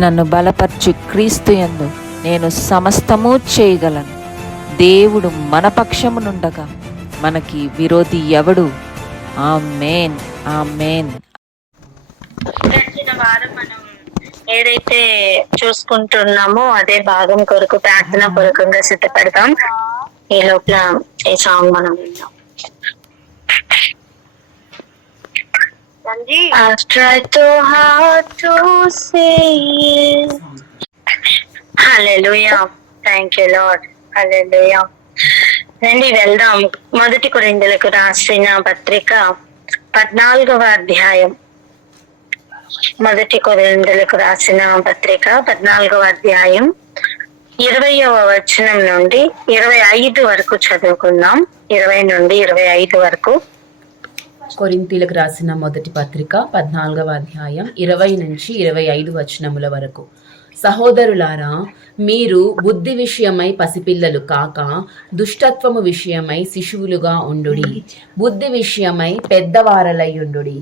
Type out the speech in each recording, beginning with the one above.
నన్ను బలపరచు క్రీస్తు యందు నేను సమస్తము చేయగలను. దేవుడు మన పక్షమునుండగా మనకి విరోధి ఎవడు? ఆమేన్, ఆమేన్. గడిచిన వారం మనం ఏదైతే చూసుకుంటున్నామో అదే భాగం కొరకు ప్రార్థన పూర్వకంగా సిద్ధపడతాం. ఈ లోపల ఈ సాంగ్ మనం విందాం. I've tried so hard to say it. Hallelujah. Thank you, Lord. Hallelujah. రండి వెళ్దాం. 1 కొరింథీయులకు రాసిన పత్రిక 14వ అధ్యాయం. 1 కొరింథీయులకు రాసిన పత్రిక 14వ అధ్యాయం 20వ వచనం నుండి 25 వరకు చదువుకుందాం. 20 నుండి 25 వరకు. కొరింథీయులకు రాసిన మొదటి పత్రిక 14వ అధ్యాయం 20 నుంచి 25 వచనముల వరకు. సహోదరులారా, మీరు బుద్ధి విషయమై పసిపిల్లలు కాక దుష్టత్వము విషయమై శిశువులుగా ఉండుడి. బుద్ధి విషయమై పెద్దవారలయ్యుండుడి.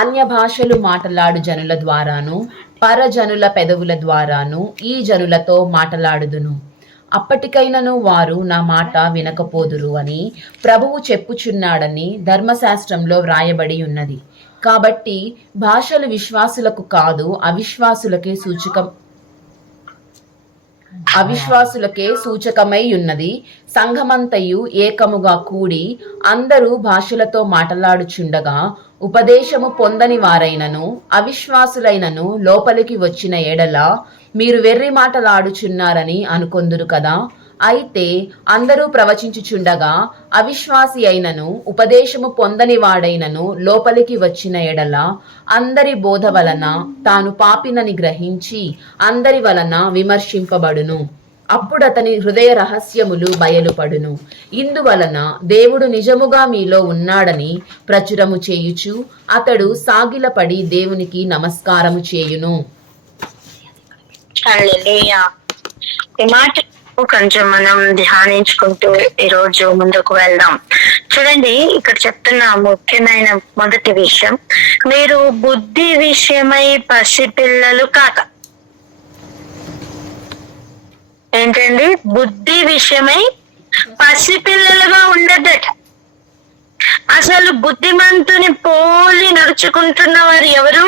అన్య భాషలు మాట్లాడు జనుల ద్వారాను పరజనుల పెదవుల ద్వారాను ఈ జనులతో మాట్లాడుదును. అప్పటికైనను వారు నా మాట వినకపోదురు అని ప్రభువు చెప్పుచున్నాడని ధర్మశాస్త్రంలో వ్రాయబడి ఉన్నది. కాబట్టి భాషలు విశ్వాసులకు కాదు అవిశ్వాసులకే సూచకమై ఉన్నది. సంఘమంతయు ఏకముగా కూడి అందరూ భాషలతో మాట్లాడుచుండగా ఉపదేశము పొందని వారైనను అవిశ్వాసులైనను లోపలికి వచ్చిన ఎడల మీరు వెర్రి మాటలాడుచున్నారని అనుకొందురు కదా. అయితే అందరూ ప్రవచించుచుండగా అవిశ్వాసి అయినను ఉపదేశము పొందని వాడైనను లోపలికి వచ్చిన ఎడల అందరి బోధ వలన తాను పాపినని గ్రహించి అందరి వలన విమర్శింపబడును. అప్పుడు అతని హృదయ రహస్యములు బయలుపడును. ఇందువలన దేవుడు నిజముగా మీలో ఉన్నాడని ప్రచురము చేయుచు అతడు సాగిలపడి దేవునికి నమస్కారము చేయును. ఈ మాట కొంచెం మనం ధ్యానించుకుంటూ ఈరోజు ముందుకు వెళ్దాం. చూడండి, ఇక్కడ చెప్తున్న ముఖ్యమైన మొదటి విషయం, మీరు బుద్ధి విషయమై పసిపిల్లలు కాక. ఏంటండి? బుద్ధి విషయమై పసిపిల్లలుగా ఉండదట. అసలు బుద్ధిమంతుని పోలి నడుచుకుంటున్న వారు ఎవరు?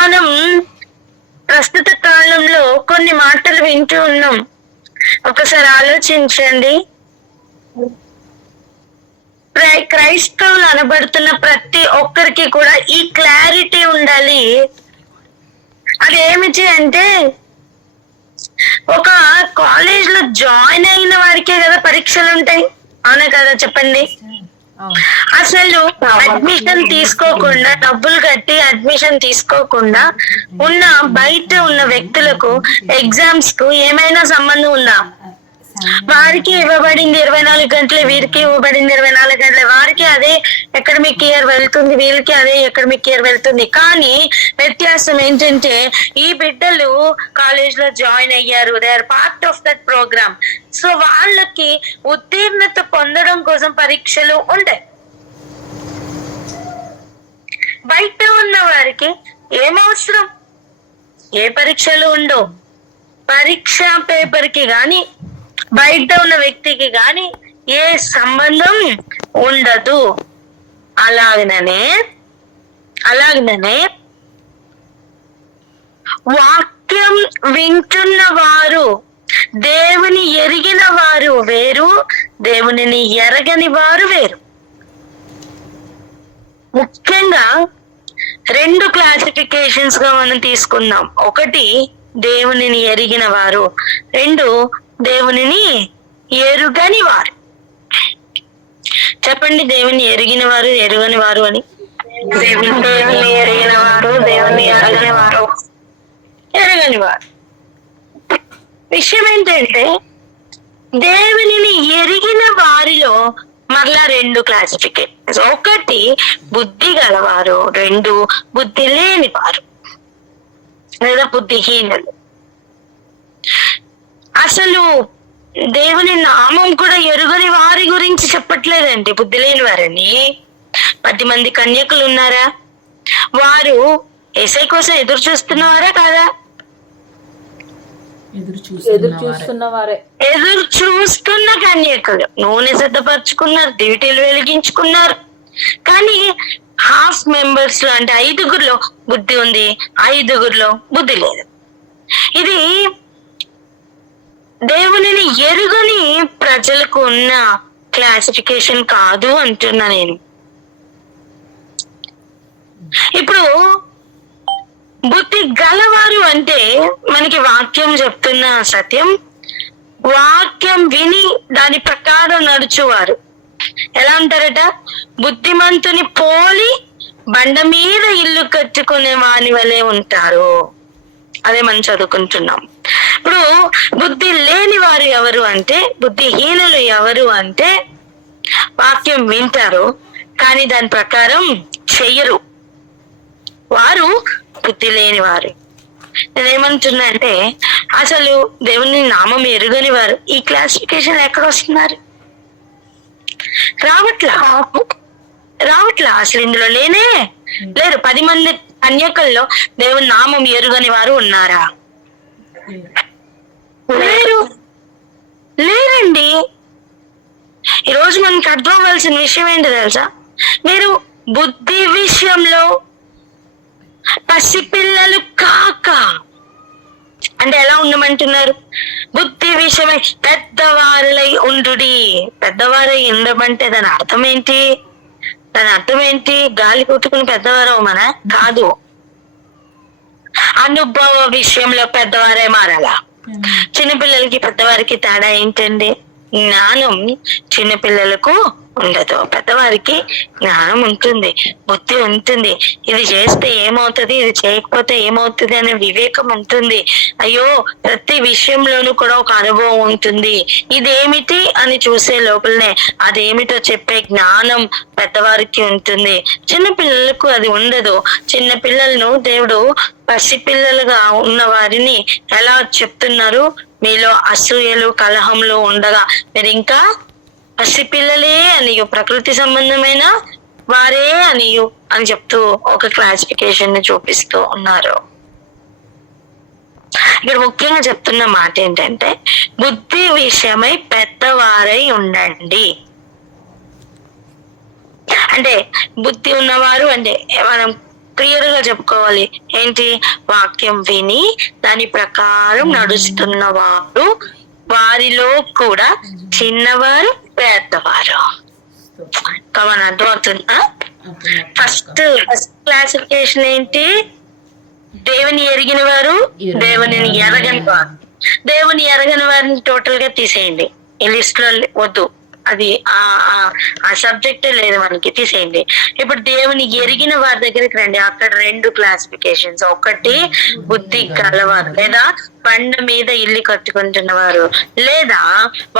మనం ప్రస్తుత కాలంలో కొన్ని మాటలు వింటూ ఉన్నాం. ఒకసారి ఆలోచించండి. క్రైస్తవులు అనబడుతున్న ప్రతి ఒక్కరికి కూడా ఈ క్లారిటీ ఉండాలి. అదేమిటి అంటే, ఒక కాలేజ్ లో జాయిన్ అయిన వారికే కదా పరీక్షలు ఉంటాయి, అవునా కదా? చెప్పండి. అసలు అడ్మిషన్ తీసుకోకుండా, డబ్బులు కట్టి అడ్మిషన్ తీసుకోకుండా ఉన్న బయట ఉన్న వ్యక్తులకు ఎగ్జామ్స్ కు ఏమైనా సంబంధం ఉందా? వారికి ఇవ్వబడింది 24 గంటలే, వీరికి ఇవ్వబడింది 24 గంటలే. వారికి అదే అకాడమిక్ ఇయర్ వెళ్తుంది, వీళ్ళకి అదే అకాడమిక్ ఇయర్ వెళ్తుంది. కానీ వ్యత్యాసం ఏంటంటే, ఈ బిడ్డలు కాలేజ్ లో జాయిన్ అయ్యారు, they are part of that program. So వాళ్ళకి ఉత్తీర్ణత పొందడం కోసం పరీక్షలు ఉంటాయి. బయట ఉన్న వారికి ఏమవసరం? ఏ పరీక్షలు ఉండవు. పరీక్ష పేపర్ కి గాని బయట ఉన్న వ్యక్తికి గాని ఏ సంబంధం ఉండదు. అలాగనే వాక్యం వింటున్న వారు, దేవుని ఎరిగిన వారు వేరు, దేవునిని ఎరగని వారు వేరు. ముఖ్యంగా 2 క్లాసిఫికేషన్స్ గా మనం తీసుకుందాం. ఒకటి దేవునిని ఎరిగిన వారు, 2 దేవునిని ఎరుగని వారు. చెప్పండి, దేవుని ఎరిగిన వారు, ఎరుగని వారు అని. దేవుని ఎరిగిన వారు, దేవుని ఎరగని వారు, ఎరగని వారు. విషయం ఏంటంటే, దేవునిని ఎరిగిన వారిలో మరలా 2 క్లాసిఫికేషన్స్. ఒకటి బుద్ధి గలవారు, 2 బుద్ధి లేని వారు లేదా బుద్ధిహీనులు. అసలు దేవుని నామం కూడా ఎరుగని వారి గురించి చెప్పట్లేదండి బుద్ధి లేని వారని. 10 మంది కన్యకులు ఉన్నారా? వారు యేసయ్య కోసం ఎదురు చూస్తున్నవారా కాదా? ఎదురు చూస్తున్న వారే. ఎదురు చూస్తున్న కన్యకలు నూనె సిద్ధపరచుకున్నారు, దివిటీలు వెలిగించుకున్నారు. కానీ హాఫ్ మెంబర్స్ లో అంటే 5గురిలో బుద్ధి ఉంది, 5గురిలో బుద్ధి లేదు. ఇది దేవునిని ఎరుగని ప్రజలకు ఉన్న క్లాసిఫికేషన్ కాదు అంటున్నా నేను. ఇప్పుడు బుద్ధి గలవారు అంటే మనకి వాక్యం చెప్తున్న సత్యం, వాక్యం విని దాని ప్రకారం నడుచువారు ఎలా ఉంటారట? బుద్ధిమంతుని పోలి బండ మీద ఇల్లు కట్టుకునే వాని వలె ఉంటారు. అదే మనం చదువుకుంటున్నాం. ఇప్పుడు బుద్ధి లేని వారు ఎవరు అంటే, బుద్ధిహీనులు ఎవరు అంటే, వాక్యం వింటారు కానీ దాని ప్రకారం చెయ్యరు. వారు బుద్ధి లేని వారు. నేనేమంటున్నా అంటే, అసలు దేవుని నామం ఎరుగని వారు ఈ క్లాసిఫికేషన్ ఎక్కడ వస్తున్నారు? రావట్లా అసలు ఇందులో లేరు. 10 మంది కన్యకల్లో దేవుని నామం ఎరుగని వారు ఉన్నారా? లేరండి. ఈరోజు మనకు అర్థం అవ్వాల్సిన విషయం ఏంటి తెలుసా? మీరు బుద్ధి విషయంలో పసిపిల్లలు కాక అంటే ఎలా ఉండమంటున్నారు? బుద్ధి విషయమై పెద్దవారులై ఉండుడి. పెద్దవారై ఉండమంటే దాని అర్థం ఏంటి? గాలి కొట్టుకుని పెద్దవారు మన కాదు. అనుభవ విషయంలో పెద్దవారే మారాలా. చిన్నపిల్లలకి పెద్దవారికి తేడా ఏంటండి? జ్ఞానం చిన్నపిల్లలకు ఉండదు, పెద్దవారికి జ్ఞానం ఉంటుంది, బుద్ధి ఉంటుంది. ఇది చేస్తే ఏమవుతుంది, ఇది చేయకపోతే ఏమవుతుంది అనే వివేకం ఉంటుంది. అయ్యో, ప్రతి విషయంలోనూ కూడా ఒక అనుభవం ఉంటుంది. ఇదేమిటి అని చూసే లోపలనే అదేమిటో చెప్పే జ్ఞానం పెద్దవారికి ఉంటుంది. చిన్నపిల్లలకు అది ఉండదు. చిన్న పిల్లలను దేవుడు పసిపిల్లలుగా ఉన్న వారిని ఎలా చెప్తున్నారు? మీలో అసూయలు కలహంలో ఉండగా మీరు ఇంకా పసిపిల్లలే అనియు, ప్రకృతి సంబంధమైన వారే అనియు అని చెప్తూ ఒక క్లాసిఫికేషన్ ని చూపిస్తూ ఉన్నారు. ఇక్కడ ముఖ్యంగా చెప్తున్న మాట ఏంటంటే, బుద్ధి విషయమై పెద్దవారై ఉండండి. అంటే బుద్ధి ఉన్నవారు అంటే మనం క్లియర్ గా చెప్పుకోవాలి ఏంటి? వాక్యం విని దాని ప్రకారం నడుస్తున్న వారు, వారిలో కూడా చిన్నవారు పెద్దవారు. కమన్ అర్థమవుతుందా? ఫస్ట్ క్లాసిఫికేషన్ ఏంటి? దేవుని ఎరిగిన వారు, దేవునిని ఎరగని వారు. దేవుని ఎరగని వారిని టోటల్ గా తీసేయండి, ఈ లిస్ట్ లో వద్దు. అది ఆ సబ్జెక్టే లేదు మనకి, తీసేయండి. ఇప్పుడు దేవుని ఎరిగిన వారి దగ్గరికి రండి. అక్కడ 2 క్లాసిఫికేషన్స్. ఒకటి బుద్ధి కలవారు, లేదా బండ మీద ఇల్లు కట్టుకుంటున్నవారు, లేదా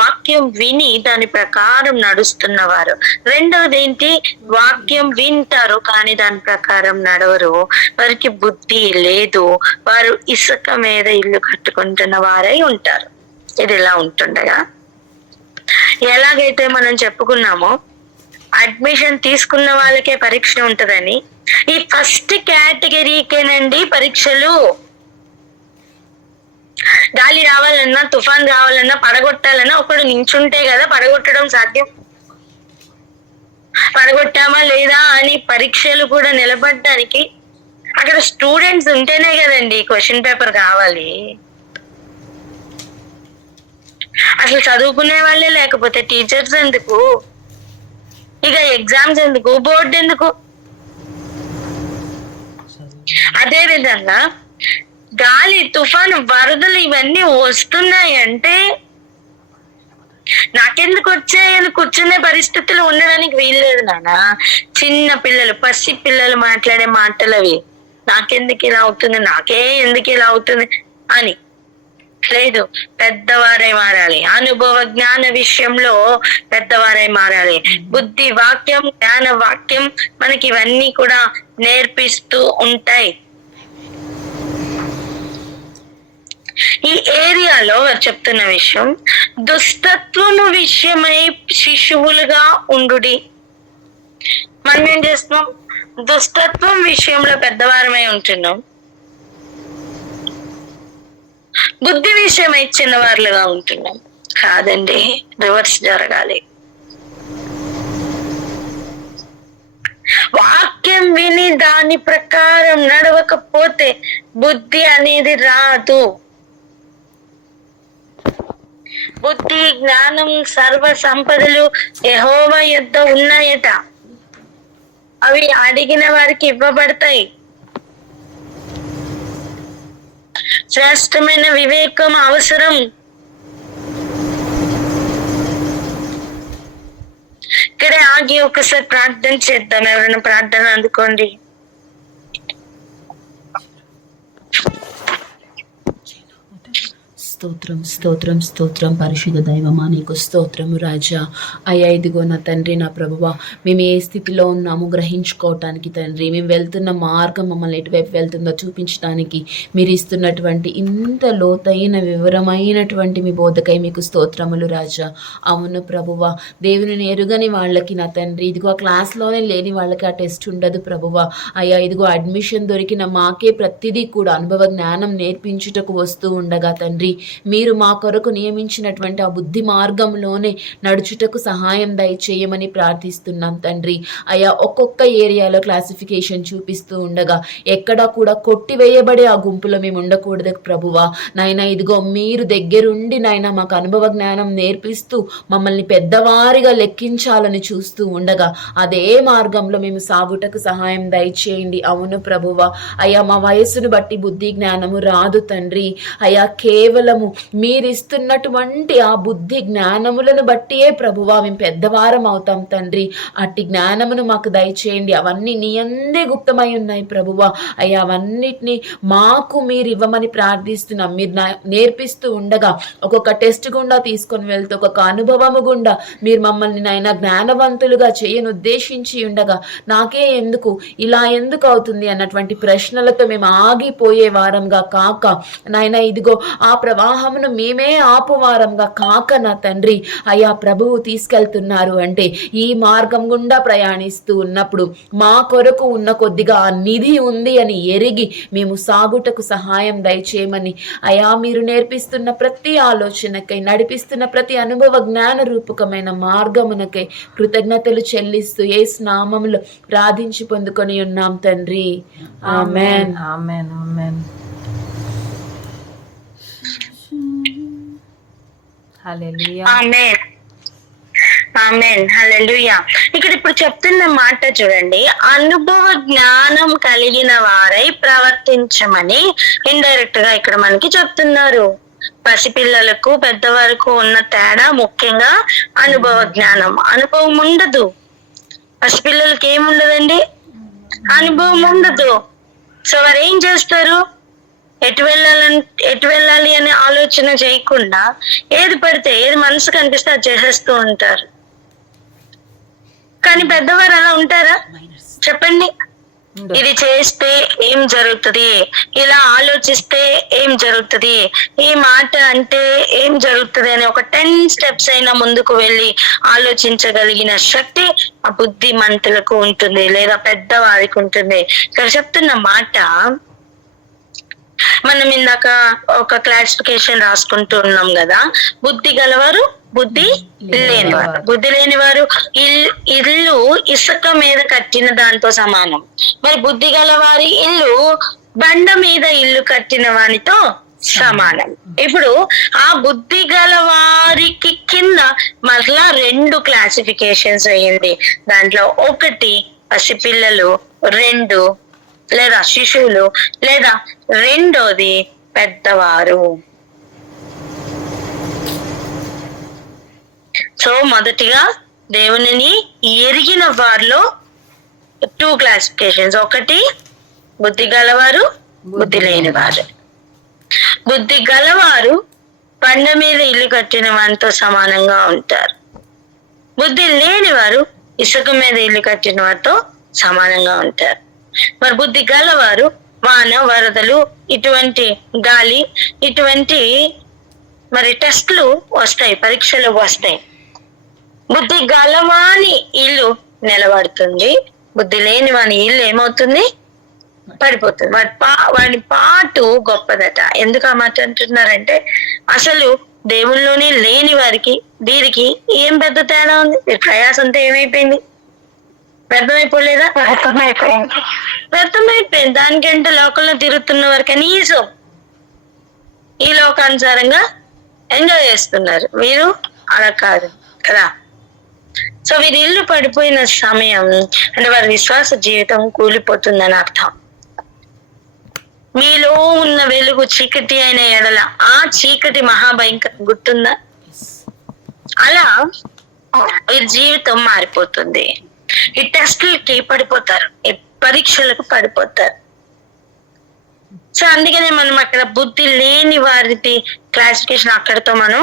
వాక్యం విని దాని ప్రకారం నడుస్తున్నవారు. రెండవది ఏంటి? వాక్యం వింటారు కానీ దాని ప్రకారం నడవరు, వారికి బుద్ధి లేదు, వారు ఇసుక మీద ఇల్లు కట్టుకుంటున్న వారై ఉంటారు. ఇది ఇలా ఉంటుండగా, ఎలాగైతే మనం చెప్పుకున్నామో అడ్మిషన్ తీసుకున్న వాళ్ళకే పరీక్ష ఉంటదని, ఈ ఫస్ట్ కేటగిరీకేనండి పరీక్షలు. గాలి రావాలన్నా, తుఫాన్ రావాలన్నా, పడగొట్టాలన్నా ఒకడు నించుంటే కదా పడగొట్టడం సాధ్యం. పడగొట్టామా లేదా అని పరీక్షలు కూడా నిలబడడానికి అక్కడ స్టూడెంట్స్ ఉంటేనే కదండి క్వశ్చన్ పేపర్ కావాలి. అసలు చదువుకునే వాళ్ళే లేకపోతే టీచర్స్ ఎందుకు? ఇక ఎగ్జామ్స్ ఎందుకు? బోర్డు ఎందుకు? అదే విధంగా గాలి, తుఫాను, వరదలు ఇవన్నీ వస్తున్నాయి అంటే నాకెందుకు వచ్చాయని కూర్చునే పరిస్థితులు ఉండడానికి వీల్లేదు నాన్న. చిన్న పిల్లలు, పసి పిల్లలు మాట్లాడే మాటలు అవి. నాకెందుకు ఇలా అవుతుంది, నాకే ఎందుకు ఇలా అవుతుంది అని లేదు. పెద్దవారై మారాలి. అనుభవ జ్ఞాన విషయంలో పెద్దవారై మారాలి. బుద్ధి వాక్యం, జ్ఞాన వాక్యం మనకి ఇవన్నీ కూడా నేర్పిస్తూ ఉంటాయి. ఈ ఏరియాలో చెప్తున్న విషయం, దుష్టత్వము విషయమై శిశువులుగా ఉండుడి. మనం ఏం చేస్తున్నాం? దుష్టత్వం విషయంలో పెద్దవారమై ఉంటున్నాం. బుద్ధి విషయమై చిన్నవారులుగా ఉంటున్నాం. కాదండి, రివర్స్ జరగాలి. వాక్యం విని దాని ప్రకారం నడవకపోతే బుద్ధి అనేది రాదు. బుద్ధి, జ్ఞానం, సర్వ సంపదలు యెహోవా యొద్ద ఉన్నాయట. అవి అడిగిన వారికి ఇవ్వబడతాయి. శ్రేష్టమైన వివేకం అవసరం. ఇక్కడే ఆగి ఒకసారి ప్రార్థన చేద్దాం. ఎవరైనా ప్రార్థన అందుకోండి. స్తోత్రం స్తోత్రం స్తోత్రం పరిశుద్ధ దైవమా, నీకు స్తోత్రము రాజా. అయ్యా, ఇదిగో నా తండ్రి, నా ప్రభువా, మేము ఏ స్థితిలో ఉన్నామో గ్రహించుకోవటానికి తండ్రి, మేము వెళ్తున్న మార్గం మమ్మల్ని ఎటువైపు వెళ్తుందో చూపించడానికి మీరు ఇస్తున్నటువంటి ఇంత లోతైన వివరమైనటువంటి మీ బోధకై మీకు స్తోత్రములు రాజా. అవును ప్రభువా, దేవుని ఎరుగని వాళ్ళకి నా తండ్రి, ఇదిగో ఆ క్లాస్లోనే లేని వాళ్ళకి ఆ టెస్ట్ ఉండదు ప్రభువా. అయ్యా, ఇదిగో అడ్మిషన్ దొరికిన మాకే ప్రతిదీ కూడా అనుభవ జ్ఞానం నేర్పించుటకు వస్తూ ఉండగా తండ్రి, మీరు మా కొరకు నియమించినటువంటి ఆ బుద్ధి మార్గంలోనే నడుచుటకు సహాయం దయచేయమని ప్రార్థిస్తున్నాం తండ్రి. అయా, ఒక్కొక్క ఏరియాలో క్లాసిఫికేషన్ చూపిస్తూ ఉండగా ఎక్కడా కూడా కొట్టివేయబడే ఆ గుంపులో మేము ఉండకూడదు ప్రభువా. నాయన, ఇదిగో మీరు దగ్గరుండి నాయన మాకు అనుభవ జ్ఞానం నేర్పిస్తూ మమ్మల్ని పెద్దవారిగా లెక్కించాలని చూస్తూ ఉండగా అదే మార్గంలో మేము సాగుటకు సహాయం దయచేయండి. అవును ప్రభువా. అయ్యా, మా వయస్సును బట్టి బుద్ధి జ్ఞానము రాదు తండ్రి. అయ్యా, కేవలము మీరిస్తున్నటువంటి ఆ బుద్ధి జ్ఞానములను బట్టియే ప్రభువా మేము పెద్దవారం అవుతాం తండ్రి. అట్టి జ్ఞానమును మాకు దయచేయండి. అవన్నీ నీ అందే గుప్తమై ఉన్నాయి ప్రభువా. అయ్యా, అవన్నిటినీ మాకు మీరు ఇవ్వమని ప్రార్థిస్తున్నాం. మీరు నేర్పిస్తూ ఉండగా ఒక్కొక్క టెస్ట్ గుండా తీసుకొని వెళ్తూ ఒక్కొక్క అనుభవము గుండా మీరు మమ్మల్ని నాయన జ్ఞానవంతులుగా చేయను ఉద్దేశించి ఉండగా నాకే ఎందుకు ఇలా ఎందుకు అవుతుంది అన్నటువంటి ప్రశ్నలతో మేము ఆగిపోయే వారంగా కాక నాయన, ఇదిగో ఆ ప్రవాహమును మేమే ఆపువారంగా కాక నా తండ్రి, అయ్యా ప్రభువు తీసుకెళ్తున్నారు అంటే ఈ మార్గం గుండా ప్రయాణిస్తూ ఉన్నప్పుడు మా కొరకు ఉన్న కొద్దిగా ఆ నిధి ఉంది అని ఎరిగి మేము సాగుటకు సహాయం దయచేయమని, అయా మీరు నేర్పిస్తున్న ప్రతి ఆలోచనకై, నడిపిస్తున్న ప్రతి అనుభవ జ్ఞాన రూపకమైన మార్గమునకై కృతజ్ఞతలు చెల్లిస్తూ యేసు నామములో ప్రార్థించి పొందుకొని ఉన్నాం తండ్రి. ఆమేన్. ఆమేన్. ఆమేన్. హల్లెలూయా. ఆమేన్. ఆమేన్. హల్లెలూయా. ఇక్కడ ఇప్పుడు చెప్తున్న మాట చూడండి, అనుభవ జ్ఞానం కలిగిన వారై ప్రవర్తించమని ఇండైరెక్ట్ గా ఇక్కడ మనకి చెప్తున్నారు. పసిపిల్లలకు పెద్దవారికి ఉన్న తేడా ముఖ్యంగా అనుభవ జ్ఞానం. అనుభవం ఉండదు. పసిపిల్లలకి ఏముండదండి, అనుభవం ఉండదు. సో వారు ఏం చేస్తారు, ఎటు వెళ్ళాలి అనే ఆలోచన చేయకుండా ఏది పడితే ఏది మనసు కనిపిస్తే అది చేసేస్తూ ఉంటారు. కానీ పెద్దవారు అలా ఉంటారా చెప్పండి? ఇది చేస్తే ఏం జరుగుతుంది, ఇలా ఆలోచిస్తే ఏం జరుగుతుంది, ఈ మాట అంటే ఏం జరుగుతుంది అని ఒక 10 steps అయినా ముందుకు వెళ్ళి ఆలోచించగలిగిన శక్తి ఆ బుద్ధిమంతులకు ఉంటుంది, లేదా పెద్దవారికి ఉంటుంది. ఇక్కడ చెప్తున్న మాట, మనం ఇందాక ఒక క్లాసిఫికేషన్ రాసుకుంటూ ఉన్నాం కదా, బుద్ధి గలవారు, బుద్ధి లేనివారు. బుద్ధి లేనివారు ఇల్లు ఇసుక మీద కట్టిన దాంతో సమానం. మరి బుద్ధి గలవారి ఇల్లు బండ మీద ఇల్లు కట్టిన వానితో సమానం. ఇప్పుడు ఆ బుద్ధి గల వారికి కింద మరలా 2 క్లాసిఫికేషన్స్ అయ్యింది. దాంట్లో ఒకటి పసిపిల్లలు, 2 లేదా శిశువులు, లేదా రెండోది పెద్దవారు. సో మొదటిగా దేవునిని ఎరిగిన వారిలో 2 క్లాసిఫికేషన్స్. ఒకటి బుద్ధి గలవారు, బుద్ధి లేని వారు. బుద్ధి గలవారు బండ మీద ఇల్లు కట్టిన వారితో సమానంగా ఉంటారు. బుద్ధి లేని వారు ఇసుక మీద ఇల్లు కట్టిన వారితో సమానంగా ఉంటారు. మరి బుద్ధి గలవారు వాన, వరదలు, ఇటువంటి గాలి, ఇటువంటి మరి టెస్ట్లు వస్తాయి, పరీక్షలు వస్తాయి. బుద్ధి గలవాని ఇల్లు నిలబడుతుంది, బుద్ధి లేని వాని ఇల్లు ఏమవుతుంది, పడిపోతుంది. వాడి పాటు గొప్పదట. ఎందుకు ఆ మాట అంటున్నారంటే, అసలు దేవుళ్ళలోనే లేని వారికి వీరికి ఏం పెద్ద తేడా ఉంది? వీరి ప్రయాసంతా ఏమైపోయింది? వ్యర్థమైపోలేదా? వ్యర్థమైపోయింది. దానికంటే లోకంలో తిరుగుతున్న వారు కనీసం ఈ లోకానుసారంగా ఎంజాయ్ చేస్తున్నారు, వీరు అలా కాదు కదా. సో వీరి ఇల్లు పడిపోయిన సమయం అంటే వారి విశ్వాస జీవితం కూలిపోతుందని అర్థం. మీలో ఉన్న వెలుగు చీకటి అయిన ఎడల ఆ చీకటి మహాభయంకరం, గుర్తుందా? అలా వీరి జీవితం మారిపోతుంది. ఈ టెస్టులకి పడిపోతారు, ఈ పరీక్షలకు పడిపోతారు. సో అందుకనే మనం అక్కడ బుద్ధి లేని వారి క్లాసిఫికేషన్ అక్కడతో మనం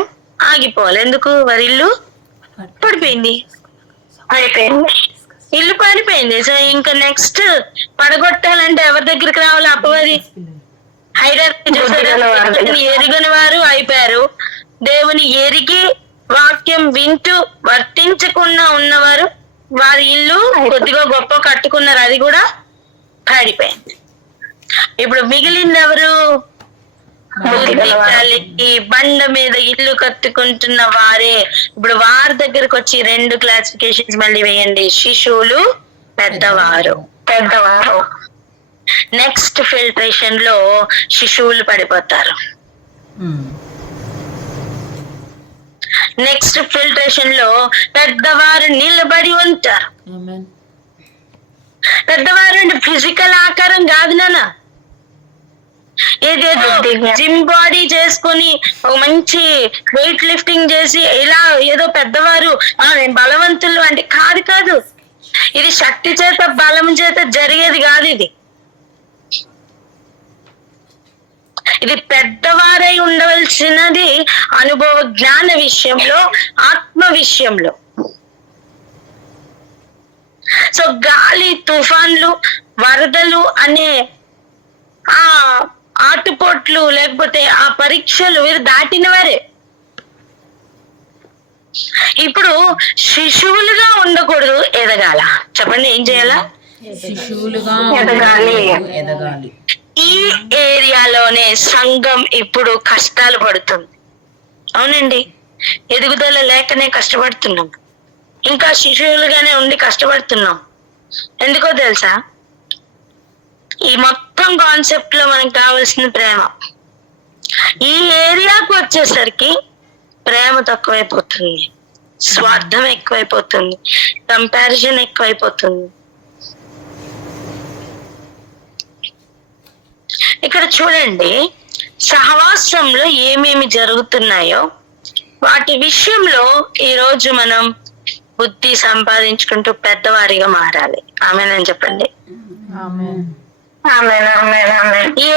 ఆగిపోవాలి. ఎందుకు? వారి ఇల్లు పడిపోయింది, ఇల్లు పడిపోయింది. సో ఇంకా నెక్స్ట్ పడగొట్టాలంటే ఎవరి దగ్గరికి రావాలి? అపవాది. ఎరుగని వారు అయిపోయారు. దేవుని ఎరిగి వాక్యం వింటూ వర్తించకుండా ఉన్నవారు, వారి ఇల్లు కొద్దిగా గొప్ప కట్టుకున్నారు, అది కూడా పడిపోయింది. ఇప్పుడు మిగిలింది ఎవరు? ఈ బండ మీద ఇల్లు కట్టుకుంటున్న వారే. ఇప్పుడు వారి దగ్గరకు వచ్చి 2 క్లాసిఫికేషన్స్ మళ్ళీ వేయండి. శిశువులు, పెద్దవారు. నెక్స్ట్ ఫిల్ట్రేషన్ లో శిశువులు పడిపోతారు. నెక్స్ట్ ఫిల్ట్రేషన్ లో పెద్దవారు నిలబడి ఉంటారు. పెద్దవారు అంటే ఫిజికల్ ఆకారం కాదు నాన్న, ఏదేదో జిమ్ బాడీ చేసుకుని ఒక మంచి వెయిట్ లిఫ్టింగ్ చేసి ఇలా ఏదో పెద్దవారు నేను బలవంతులు అంటే కాదు. ఇది శక్తి చేత బలం చేత జరిగేది కాదు. ఇది పెద్దవారై ఉండవలసినది అనుభవ జ్ఞాన విషయంలో, ఆత్మ విషయంలో. సో గాలి, తుఫాన్లు, వరదలు అనే ఆ ఆటుపోట్లు లేకపోతే ఆ పరీక్షలు వీరు దాటిన వారే. ఇప్పుడు శిశువులుగా ఉండకూడదు, ఎదగాల. చెప్పండి, ఏం చేయాలా? శిశువులుగా ఎదగాలి. ఈ ఏరియాలోనే సంఘం ఇప్పుడు కష్టాలు పడుతుంది. అవునండి, ఎదుగుదల లేకనే కష్టపడుతున్నాం, ఇంకా శిశువులుగానే ఉండి కష్టపడుతున్నాం. ఎందుకో తెలుసా? ఈ మొత్తం కాన్సెప్ట్ లో మనకు కావాల్సిన ప్రేమ. ఈ ఏరియాకు వచ్చేసరికి ప్రేమ తక్కువైపోతుంది, స్వార్థం ఎక్కువైపోతుంది, కంపారిజన్ ఎక్కువైపోతుంది. ఇక్కడ చూడండి, సహవాసంలో ఏమేమి జరుగుతున్నాయో వాటి విషయంలో ఈ రోజు మనం బుద్ధి సంపాదించుకుంటూ పెద్దవారిగా మారాలి. ఆమేనని చెప్పండి.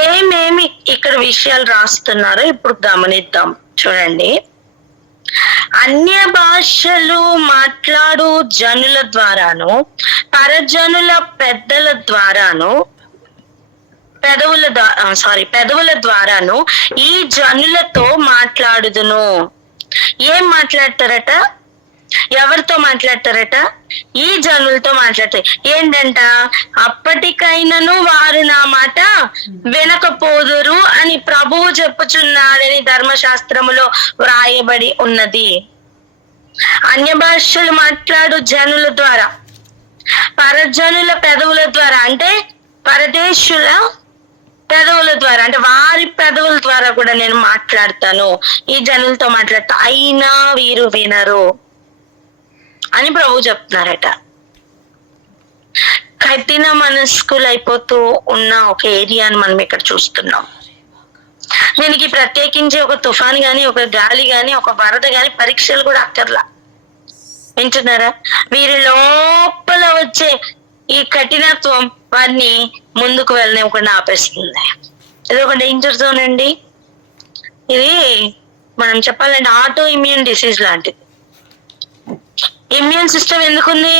ఏమేమి ఇక్కడ విషయాలు రాస్తున్నారో ఇప్పుడు గమనిద్దాం. చూడండి, అన్య భాషలు మాట్లాడు జనుల ద్వారాను, పరజనుల పెద్దల ద్వారాను, పెదవుల ద్వారాను ఈ జనులతో మాట్లాడుదును. ఏం మాట్లాడతారట? ఎవరితో మాట్లాడతారట? ఈ జనులతో మాట్లాడతారు. ఏంటంట? అప్పటికైనను వారు నా మాట వినకపోదురు అని ప్రభువు చెప్పుచున్నాడని ధర్మశాస్త్రములో వ్రాయబడి ఉన్నది. అన్య భాషలు మాట్లాడు జనుల ద్వారా, పరజనుల పెదవుల ద్వారా అంటే పరదేశుల పెదవుల ద్వారా, అంటే వారి పెదవుల ద్వారా కూడా నేను మాట్లాడతాను, ఈ జనులతో మాట్లాడతా, అయినా వీరు వినరు అని ప్రభు చెప్తున్నారట. కఠిన మనస్కులు అయిపోతూ ఉన్న ఒక ఏరియాని మనం ఇక్కడ చూస్తున్నాం. దీనికి ప్రత్యేకించి ఒక తుఫాన్ గాని, ఒక గాలి గాని, ఒక వరద గాని, పరీక్షలు కూడా అక్కర్లా. వింటున్నారా? వీరి లోపల వచ్చే ఈ కఠినత్వం వారిని ముందుకు వెళ్ళనివ్వకుండా ఆపేస్తుంది. ఇది ఒక డేంజర్ జోన్ అండి. ఇది మనం చెప్పాలంటే ఆటో ఇమ్యూన్ డిసీజ్ లాంటిది. ఇమ్యూన్ సిస్టమ్ ఎందుకుంది?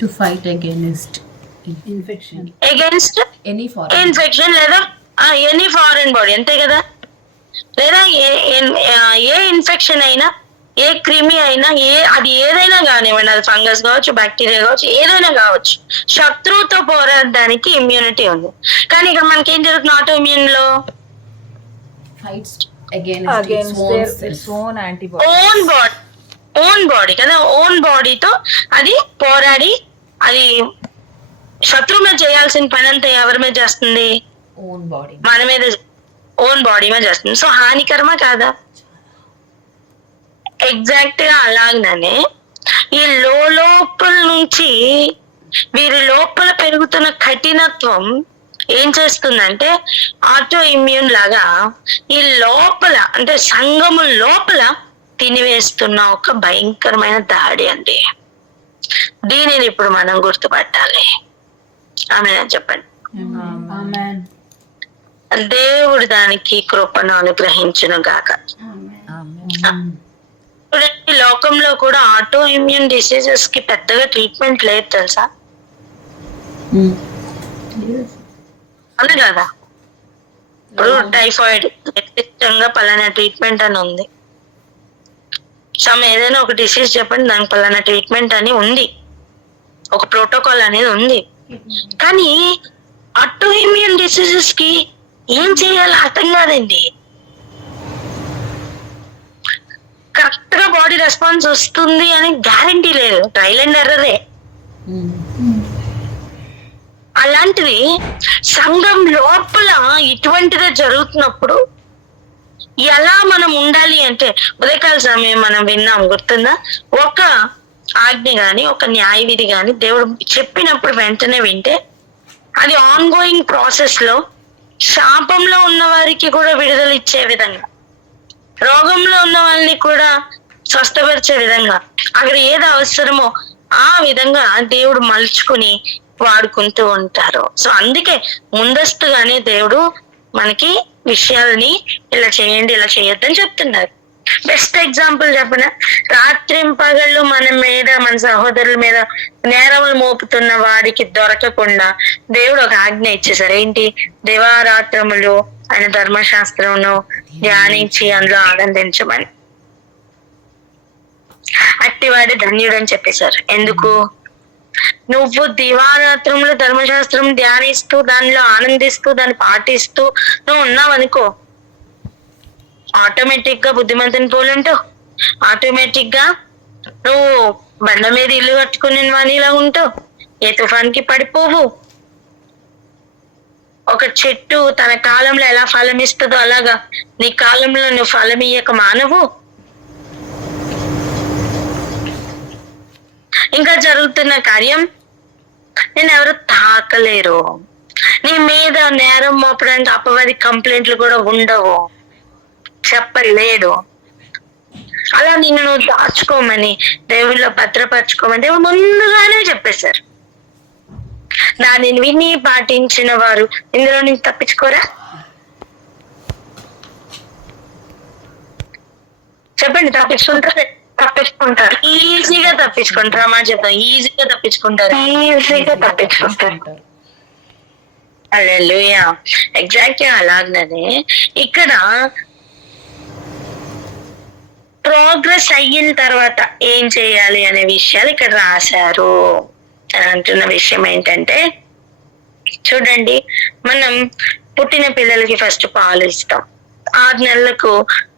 To fight against infection, infection లేదా ఎనీ ఫారెన్ బాడీ, అంతే కదా. లేదా ఏ ఇన్ఫెక్షన్ అయినా ఏ క్రిమి అయినా అది ఏదైనా కానివ్వండి, అది ఫంగస్ కావచ్చు, బ్యాక్టీరియా కావచ్చు, ఏదైనా కావచ్చు, శత్రువుతో పోరాడడానికి ఇమ్యూనిటీ ఉంది. కానీ ఇక్కడ మనకి ఏం జరుగుతుంది ఆటో ఇమ్యూన్ లో? ఓన్ బాడీ కదా, ఓన్ బాడీతో అది పోరాడి అది శత్రువు మీద చేయాల్సిన పని అంతా ఎవరి మీద చేస్తుంది? మన మీద, ఓన్ బాడీ మీద చేస్తుంది. సో హానికరమా కాదా? ఎగ్జాక్ట్ గా అలాగనే ఈ లోపల నుంచి వీరి లోపల పెరుగుతున్న కఠినత్వం ఏం చేస్తుందంటే ఆటో ఇమ్యూన్ లాగా ఈ లోపల అంటే సంఘము లోపల తినివేస్తున్న ఒక భయంకరమైన దాడి అండి. దీనిని ఇప్పుడు మనం గుర్తుపట్టాలి. ఆమేన్ చెప్పండి. దేవుడు దానికి కృపను అనుగ్రహించును గాక. ఈ లోకంలో కూడా ఆటో ఇమ్యూన్ డిసీజెస్ కి పెద్దగా ట్రీట్మెంట్ లేదు తెలుసా? అవును కదా. ఇప్పుడు టైఫాయిడ్ నిర్దిష్టంగా పలానా ట్రీట్మెంట్ అని ఉంది. ఏదైనా ఒక డిసీజ్ చెప్పండి, దానికి పలానా ట్రీట్మెంట్ అని ఉంది, ఒక ప్రోటోకాల్ అనేది ఉంది. కానీ ఆటో ఇమ్యూన్ డిసీజెస్ కి ఏం చేయాలో అర్థం కాదండి. కరెక్ట్ గా బాడీ రెస్పాన్స్ వస్తుంది అని గ్యారంటీ లేదు, ట్రైల్ అండ్ ఎర్రరే. అలాంటిది సంఘం లోపల ఇటువంటిదే జరుగుతున్నప్పుడు ఎలా మనం ఉండాలి అంటే, ఉదయకాల సమయం మనం విన్నాం గుర్తుందా? ఒక ఆజ్ఞ గాని ఒక న్యాయ విధి గాని దేవుడు చెప్పినప్పుడు వెంటనే వింటే అది ఆన్ గోయింగ్ ప్రాసెస్ లో శాపంలో ఉన్న వారికి కూడా విడుదల ఇచ్చే విధంగా, రోగంలో ఉన్న వాళ్ళని కూడా స్వస్థపరిచే విధంగా, అక్కడ ఏది అవసరమో ఆ విధంగా దేవుడు మలుచుకుని వాడుకుంటూ ఉంటారు. సో అందుకే ముందస్తుగానే దేవుడు మనకి విషయాలని ఇలా చేయండి ఇలా చేయొద్దని చెప్తున్నారు. బెస్ట్ ఎగ్జాంపుల్ చెప్పిన, రాత్రింపగళ్ళు మన మీద మన సహోదరుల మీద నేరములు మోపుతున్న వాడికి దొరకకుండా దేవుడు ఒక ఆజ్ఞ ఇచ్చేసారు. ఏంటి? దివారాత్రములు ఆయన ధర్మశాస్త్రంను ధ్యానించి అందులో ఆనందించమని. అట్టివాడి ధన్యుడు అని చెప్పేశారు. ఎందుకు? నువ్వు దివారాత్రములు ధర్మశాస్త్రం ధ్యానిస్తూ దానిలో ఆనందిస్తూ దాన్ని పాటిస్తూ నువ్వు ఉన్నావనుకో, ఆటోమేటిక్ గా బుద్ధిమంతుని పోలుంటావు. ఆటోమేటిక్ గా నువ్వు బండ మీద ఇల్లు కట్టుకుని వానిలా ఉంటావు. ఏ తుఫాన్కి పడిపోవు. ఒక చెట్టు తన కాలంలో ఎలా ఫలం ఇస్తుందో అలాగా నీ కాలంలో నువ్వు ఫలం ఇయ్యక మానవు. ఇంకా జరుగుతున్న కార్యం, నేను ఎవరు తాకలేరు. నీ మీద నేరం మోపడానికి అపవాది కంప్లైంట్లు కూడా ఉండవు, చెప్పలేడు. అలా నిన్ను నువ్వు దాచుకోమని, దేవుళ్ళో భద్రపరచుకోమని దేవుడు ముందుగానే చెప్పేశారు. దానిని విని పాటించిన వారు ఇందులో నుంచి తప్పించుకోరా? చెప్పండి, తప్పించుకుంటారు. ఈజీగా తప్పించుకుంటారు. మా చెప్తాం, ఈజీగా తప్పించుకుంటారు. హల్లెలూయా. ఎగ్జాక్ట్ గా అలాగనే ఇక్కడ ప్రోగ్రెస్ అయిన తర్వాత ఏం చేయాలి అనే విషయాలు ఇక్కడ రాశారు. అంటున్న విషయం ఏంటంటే, చూడండి, మనం పుట్టిన పిల్లలకి ఫస్ట్ పాలు ఇస్తాం. 6 నెలలకు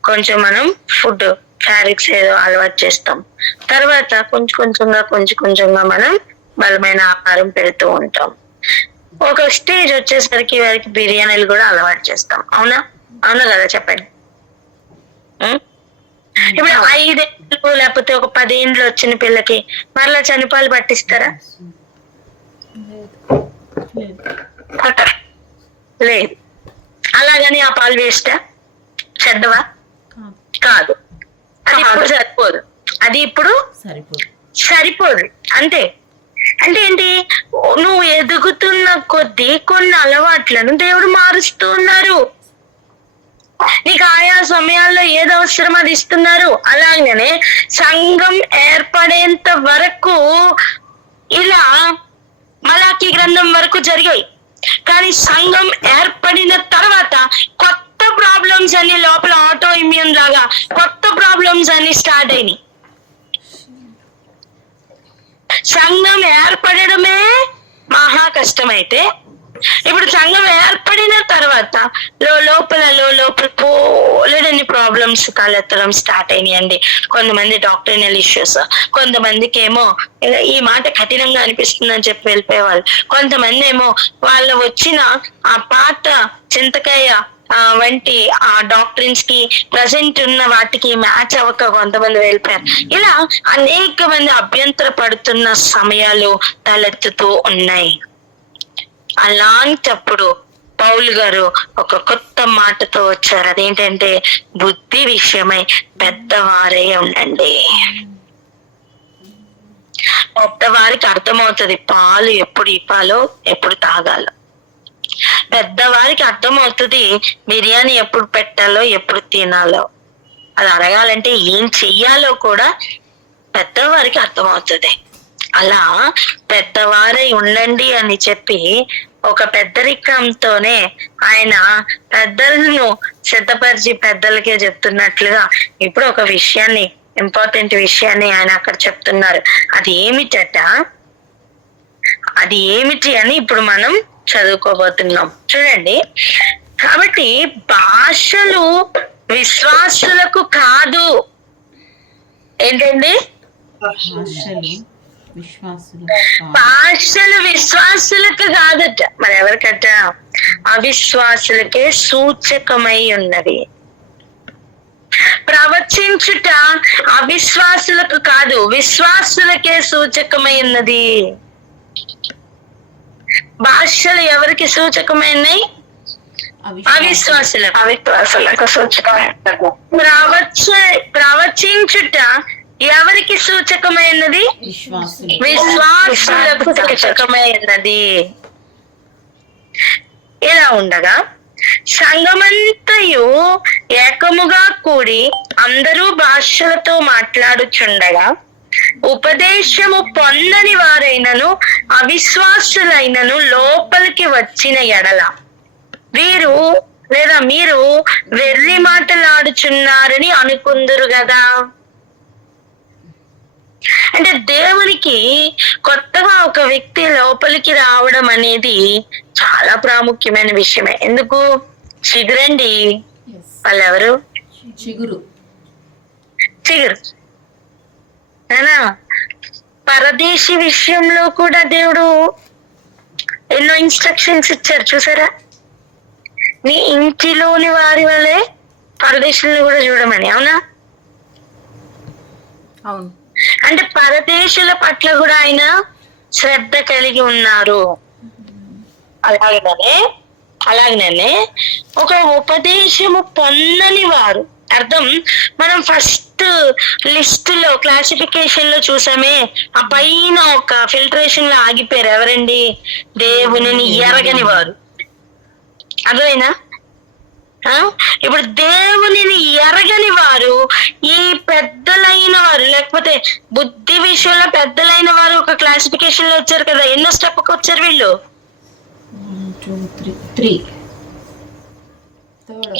కొంచెం మనం ఫుడ్ ఫ్యారిక్స్ ఏదో అలవాటు చేస్తాం. తర్వాత కొంచెం కొంచెంగా మనం బలమైన ఆహారం పెడుతూ ఉంటాం. ఒక స్టేజ్ వచ్చేసరికి వారికి బిర్యానీలు కూడా అలవాటు చేస్తాం. అవునా కదా? చెప్పండి. ఇప్పుడు 5 ఏళ్ళు లేకపోతే ఒక 10 ఏళ్ళు వచ్చిన పిల్లకి మరలా చనిపాలు పట్టిస్తారా? లేదు. అలాగని ఆ పాలు వేస్టా? చెడ్డవా? కాదు. అది ఇప్పుడు సరిపోదు. అది ఇప్పుడు సరిపోదు. అంతే. అంటే ఏంటి? నువ్వు ఎదుగుతున్న కొద్దీ కొన్ని అలవాట్లను దేవుడు మారుస్తూ ఉన్నారు. నీకు ఆయా సమయాల్లో ఏది అవసరం అది ఇస్తున్నారు. అలాగనే సంఘం ఏర్పడేంత వరకు ఇలా మలాకీ గ్రంథం వరకు జరిగాయి. కానీ సంఘం ఏర్పడిన తర్వాత కొత్త ప్రాబ్లమ్స్ అన్ని లోపల ఆటో ఇమ్యూన్ లాగా కొత్త ప్రాబ్లమ్స్ అన్ని స్టార్ట్ అయినాయి. సంఘం ఏర్పడమే మహా కష్టమైతే ఇప్పుడు సంఘం ఏర్పడిన తర్వాత లోపల పోలేడని ప్రాబ్లమ్స్ తలెత్తడం స్టార్ట్ అయినాయండి. కొంతమంది డాక్టరినల్ ఇష్యూస్, కొంతమందికి ఏమో ఈ మాట కఠినంగా అనిపిస్తుందని చెప్పి వెళ్ళిపోయేవాళ్ళు, కొంతమంది ఏమో వాళ్ళ వచ్చిన ఆ పాత చింతకాయ వంటి ఆ డాక్టరీన్స్ కి ప్రజెంట్ ఉన్న వాటికి మ్యాచ్ అవ్వక కొంతమంది వెళ్ళిపోయారు. ఇలా అనేక మంది అభ్యంతర పడుతున్న సమయాలు తలెత్తుతూ ఉన్నాయి. అలాంటప్పుడు పౌలు గారు ఒక కొత్త మాటతో వచ్చారు. అదేంటంటే బుద్ధి విషయమై పెద్దవారే ఉండండి. పెద్దవారికి అర్థమవుతుంది పాలు ఎప్పుడు ఇవ్వాలో ఎప్పుడు తాగాలో. పెద్దవారికి అర్థమవుతుంది బిర్యానీ ఎప్పుడు పెట్టాలో ఎప్పుడు తినాలో. అది అడగాలంటే ఏం చెయ్యాలో కూడా పెద్దవారికి అర్థమవుతుంది. అలా పెద్దవారై ఉండండి అని చెప్పి ఒక పెద్దరికంతోనే ఆయన పెద్దలను సిద్ధపరిచి పెద్దలకే చెప్తున్నట్లుగా ఇప్పుడు ఒక విషయాన్ని, ఇంపార్టెంట్ విషయాన్ని ఆయన అక్కడ చెప్తున్నారు. అది ఏమిటి అని ఇప్పుడు మనం చదువుకోబోతున్నాం. చూడండి, కాబట్టి భాషలు విశ్వాసులకు కాదు. ఏంటండి? భాషలు విశ్వాసులకు కాదట, మరి ఎవరికట? అవిశ్వాసులకే సూచకమై ఉన్నది. ప్రవచించుట అవిశ్వాసులకు కాదు, విశ్వాసులకే సూచకమై ఉన్నది. భాషలు ఎవరికి సూచకమైనవి? అవిశ్వాసులకు సూచకమై. ప్రవచించుట ఎవరికి సూచకమైనది? విశ్వాసులకు సూచకమైనది. ఇలా ఉండగా సంఘమంతయు ఏకముగా కూడి అందరూ భాషలతో మాట్లాడుచుండగా ఉపదేశము పొందని వారైనను అవిశ్వాసులైనను లోపలికి వచ్చిన ఎడల వీరు లేదా మీరు వెర్రి మాటలాడుచున్నారని అనుకుందురు కదా. అంటే దేవునికి కొత్తగా ఒక వ్యక్తి లోపలికి రావడం అనేది చాలా ప్రాముఖ్యమైన విషయమే. ఎందుకు? చిగురండి, వాళ్ళెవరు? చిగురు పరదేశీ విషయంలో కూడా దేవుడు ఎన్నో ఇన్స్ట్రక్షన్స్ ఇచ్చారు. చూసారా? నీ ఇంటిలోని వారి వల్లే పరదేశంలో కూడా చూడమని. అవునా? అవును. అంటే పరదేశుల పట్ల కూడా ఆయన శ్రద్ధ కలిగి ఉన్నారు. అలాగనే ఒక ఉపదేశము పొందని వారు, అర్థం మనం ఫస్ట్ లిస్ట్ లో క్లాసిఫికేషన్ లో చూసామే, ఆ పైన ఒక ఫిల్టరేషన్ లో ఆగిపోయారు. ఎవరండి? దేవునిని ఎరగని వారు. అదేనా? ఇప్పుడు దేవునిని ఎరగని వారు, ఈ పెద్దలైన వారు, లేకపోతే బుద్ధి విషయంలో పెద్దలైన వారు ఒక క్లాసిఫికేషన్ లో వచ్చారు కదా. ఎన్నో స్టెప్ కి వచ్చారు వీళ్ళు?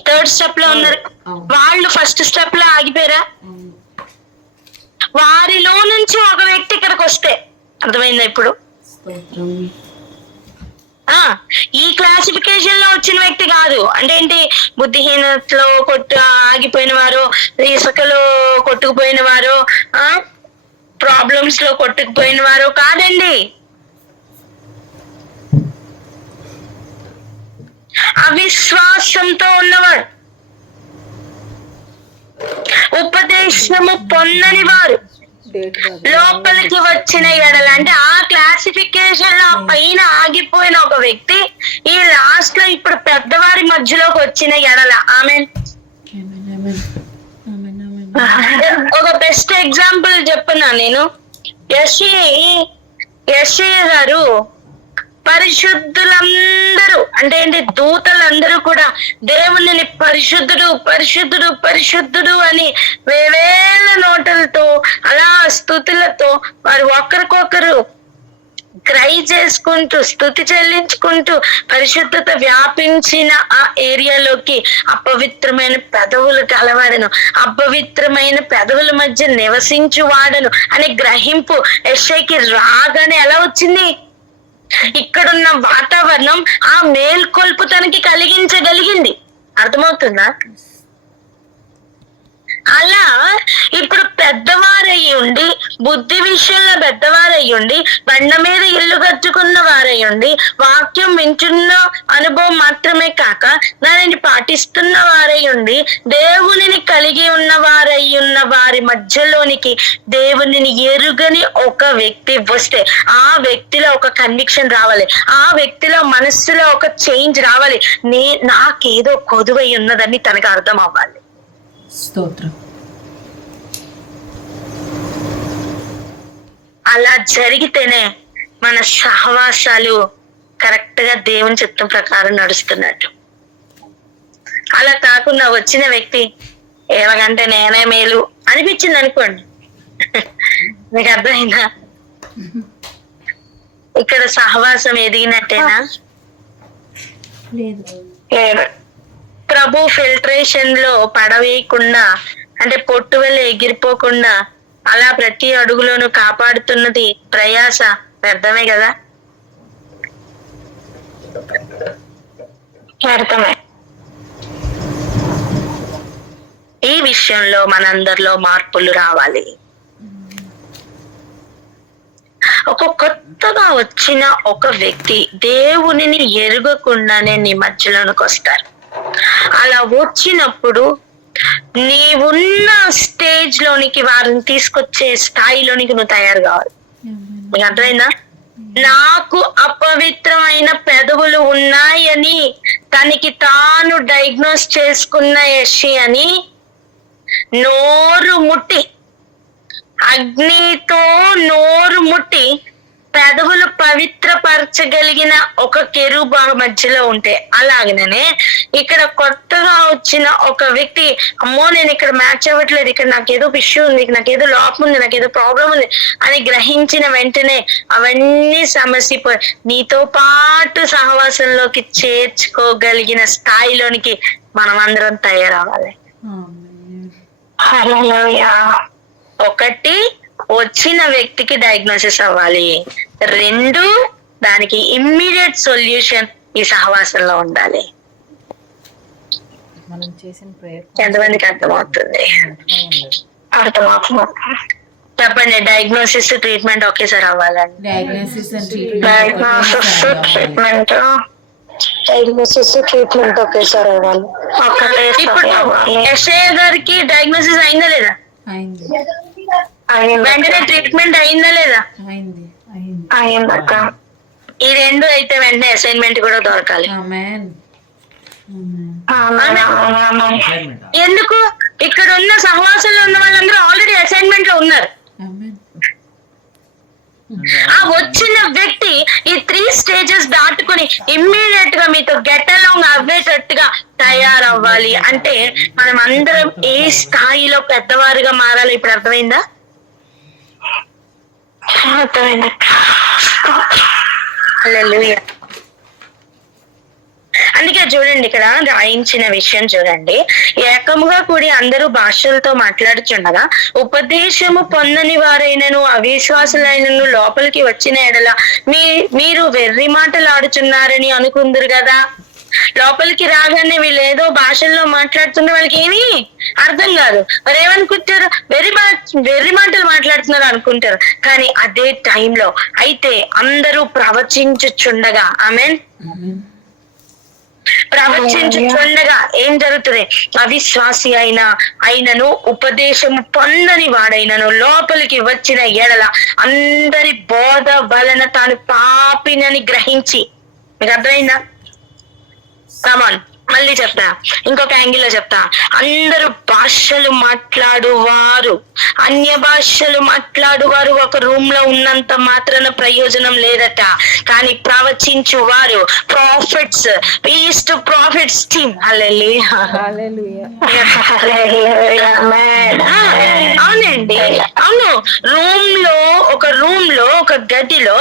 3rd స్టెప్ లో ఉన్నారు. వాళ్ళు ఫస్ట్ స్టెప్ లో ఆగిపోయారా? వారిలో నుంచి ఒక వ్యక్తి ఇక్కడికి వస్తే అర్థమైందా? ఇప్పుడు ఈ క్లాసిఫికేషన్ లో వచ్చిన వ్యక్తి కాదు. అంటే ఏంటి? బుద్ధిహీనతలో ఆగిపోయిన వారు, ఇసుకలో కొట్టుకుపోయిన వారు, ప్రాబ్లమ్స్ లో కొట్టుకుపోయిన వారు కాదండి. అవిశ్వాసంతో ఉన్నవారు, ఉపదేశము పొందని వారు లోపలికి వచ్చిన ఎడల, అంటే ఆ క్లాసిఫికేషన్ లో పైన ఆగిపోయిన ఒక వ్యక్తి ఈ లాస్ట్ లో ఇప్పుడు పెద్దవారి మధ్యలోకి వచ్చిన ఎడల. ఆమేన్. ఒక బెస్ట్ ఎగ్జాంపుల్ చెప్పున్నా నేను. యెషయా గారు పరిశుద్ధులందరూ, అంటే ఏంటి? దూతలందరూ కూడా దేవునిని పరిశుద్ధుడు పరిశుద్ధుడు పరిశుద్ధుడు అని వేవేల నోటలతో అలా స్తుతులతో వారు ఒకరికొకరు క్రై చేసుకుంటూ స్తుతి చెల్లించుకుంటూ పరిశుద్ధత వ్యాపించిన ఆ ఏరియాలోకి అపవిత్రమైన పెదవులు కలవాడను, అపవిత్రమైన పెదవుల మధ్య నివసించు వాడను అనే గ్రహింపు యెషయాకి రాగానే ఎలా వచ్చింది? ఇక్కడున్న వాతావరణం ఆ మేల్కొల్పు తనకి కలిగించగలిగింది. అర్థమవుతుందా? అలా ఇప్పుడు పెద్దవారయ్యుండి, బుద్ధి విషయంలో పెద్దవారయ్యుండి, బండ మీద ఇల్లు కట్టుకున్న వారయ్యుండి, వాక్యం వింటున్న అనుభవం మాత్రమే కాక దానిని పాటిస్తున్న వారయ్యుండి, దేవునిని కలిగి ఉన్న వారయ్యున్న వారి మధ్యలోనికి దేవునిని ఎరుగని ఒక వ్యక్తి వస్తే ఆ వ్యక్తిలో ఒక కన్విక్షన్ రావాలి, ఆ వ్యక్తిలో మనస్సులో ఒక చేంజ్ రావాలి. నాకేదో కొదువై ఉన్నదని తనకు అర్థం అవ్వాలి. స్తోత్రం. అలా జరిగితేనే మన సహవాసాలు కరెక్ట్ గా దేవుని చిత్తం ప్రకారం నడుస్తున్నట్టు. అలా కాకుండా వచ్చిన వ్యక్తి ఎలాగంటే నేనే మేలు అనిపించింది అనుకోండి, మీకు అర్థమైందా? ఇక్కడ సహవాసం ఎదిగినట్టేనా? లేదు. ప్రభు ఫిల్టరేషన్ లో పడవేయకుండా, అంటే పొట్టు వల్ల ఎగిరిపోకుండా అలా ప్రతి అడుగులోనూ కాపాడుతున్నది ప్రయాస వ్యర్థమే కదా? వ్యర్థమే. ఈ విషయంలో మనందరిలో మార్పులు రావాలి. ఒక కొత్తగా వచ్చిన ఒక వ్యక్తి దేవునిని ఎరుగకుండానే నీ మధ్యలోనికి వస్తారు. అలా వచ్చినప్పుడు నీవున్న స్టేజ్ లోనికి వారిని తీసుకొచ్చే స్థాయిలోనికి నువ్వు తయారు కావాలి. మీకు అర్థమైందా? నాకు అపవిత్రమైన పెదవులు ఉన్నాయని తనకి తాను డయాగ్నోస్ చేసుకున్న యెషయాని నోరు ముట్టి, అగ్నితో నోరు ముట్టి పెదవులు పవిత్రపరచగలిగిన ఒక కెరూబు మధ్యలో ఉంటే, అలాగనే ఇక్కడ కొత్తగా వచ్చిన ఒక వ్యక్తి అమ్మో నేను ఇక్కడ మ్యాచ్ అవ్వట్లేదు, ఇక్కడ నాకేదో ఇష్యూ ఉంది, నాకేదో లోపం ఉంది, నాకేదో ప్రాబ్లం ఉంది అని గ్రహించిన వెంటనే అవన్నీ సమస్యపోయి నీతో పాటు సహవాసంలోకి చేర్చుకోగలిగిన స్థాయిలోనికి మనం అందరం తయారవ్వాలి. హల్లెలూయా. ఒకటి, వచ్చిన వ్యక్తికి డయాగ్నోసిస్ అవ్వాలి. 2, దానికి ఇమ్మీడియట్ సొల్యూషన్ ఈ సహవాసంలో ఉండాలి. మనం చేసిన ఎంతమందికి అర్థమవుతుంది? అర్థమవుతుంది. చెప్పండి. డయాగ్నోసిస్ ట్రీట్మెంట్ ఒకేసారి అవ్వాలండి. డయాగ్నోసిస్ ట్రీట్మెంట్ ఒకేసారి అవ్వాలి. ఇప్పుడు యెషయా గారికి డయాగ్నోసిస్ అయిందా లేదా? వెంటనే ట్రీట్మెంట్ అయిందా లేదా? అయిందక్క. ఈ 2 అయితే వెంటనే అసైన్మెంట్ కూడా దొరకాలి. ఎందుకు? ఇక్కడ ఉన్న సహవాసంలో ఉన్న వాళ్ళందరూ ఆల్రెడీ అసైన్మెంట్ లో ఉన్నారు. ఆ వచ్చిన వ్యక్తి ఈ 3 స్టేజెస్ దాటుకుని ఇమ్మీడియట్ గా మీతో గెట్ అలాంగ్ అవ్వేటట్టుగా తయారవ్వాలి. అంటే మనం అందరం ఏ స్థాయిలో పెద్దవారుగా మారాలి. ఇప్పుడు అర్థమైందా? హల్లెలూయా. అందుకే చూడండి, ఇక్కడ రాయించిన విషయం చూడండి. ఏకముగా కూడి అందరూ భాషలతో మాట్లాడుచుండగా ఉపదేశము పొందని వారైనను అవిశ్వాసులైనను లోపలికి వచ్చిన ఎడల మీరు వెర్రి మాటలు ఆడుచున్నారని అనుకుందరు కదా. లోపలికి రాగానే వీళ్ళు ఏదో భాషల్లో మాట్లాడుతున్న వాళ్ళకి ఏమీ అర్థం కాదు. మరి ఏమనుకుంటారు? వెర్రి మాటలు మాట్లాడుతున్నారు అనుకుంటారు. కానీ అదే టైంలో అయితే అందరూ ప్రవచించుచుండగా, ఆమేన్, ప్రవచించుచుండగా ఏం జరుగుతుంది? అవిశ్వాసి అయినను ఉపదేశము పొందని వాడైనను లోపలికి వచ్చిన ఎడల అందరి బోధ వలన తాను పాపినని గ్రహించి, మీకు అర్థమైందా? కమాన్, మళ్ళీ చెప్తా, ఇంకొక యాంగిల్ లో చెప్తా. అందరూ భాషలు మాట్లాడువారు, అన్య భాషలు మాట్లాడువారు ఒక రూమ్ లో ఉన్నంత మాత్రాన ప్రయోజనం లేదట. కానీ ప్రవచించు వారు, ప్రాఫిట్స్, ప్రాఫిట్స్ టీమ్. హల్లెలూయా. అవునండి, అవును. ఒక రూమ్ లో ఒక గదిలో